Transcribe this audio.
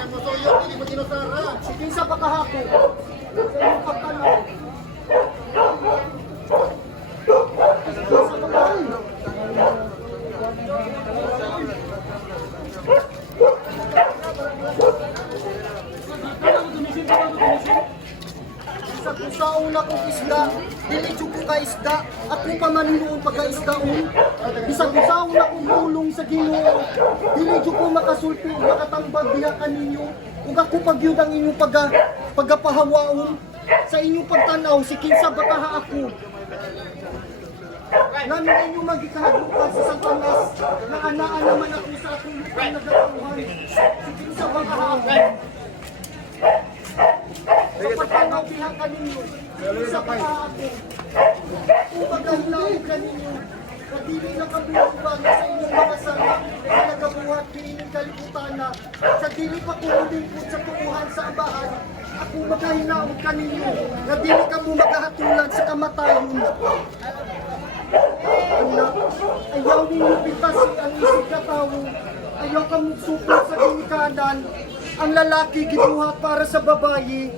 Nagmusuyo, hindi mo tinusara. Sige sa pakahako. Sa iyong pagtanaw. Sige sa pagkain. Sa kusaon akong isda, dili ko ka isda, ako pa maninuon pagka-isdaon. Bisag kusaon akong bulong sa Ginoo, dili ko makasulti, makatambag diha kaninyo. Ug ako pagyud ang inyong pagapahawaon sa inyong pagtanaw, si kinsa bakaha ako. Namin inyong magikahaglukan sa Satanas, na anaan naman ako sa akong lupang nagatuhan. Si kinsa bakaha ako. Sa pagtanaw diha kaninyo, si kinsa bakaha ako. Kung magahilaw kaninyo, na dili nakabulugan sa inyong mga sala, na nagabuhat kiining kalibutan na, sa dili pa kumulingkod sa tukuhan sa ambahan, ako magahinaon kaninyo, na dili ka mo magahatulan sa kamatayon. Anak, ayaw ninyo pitasi ang isip katawo, ayaw ka mo supot sa ginikanan, ang lalaki gibuhat para sa babayi,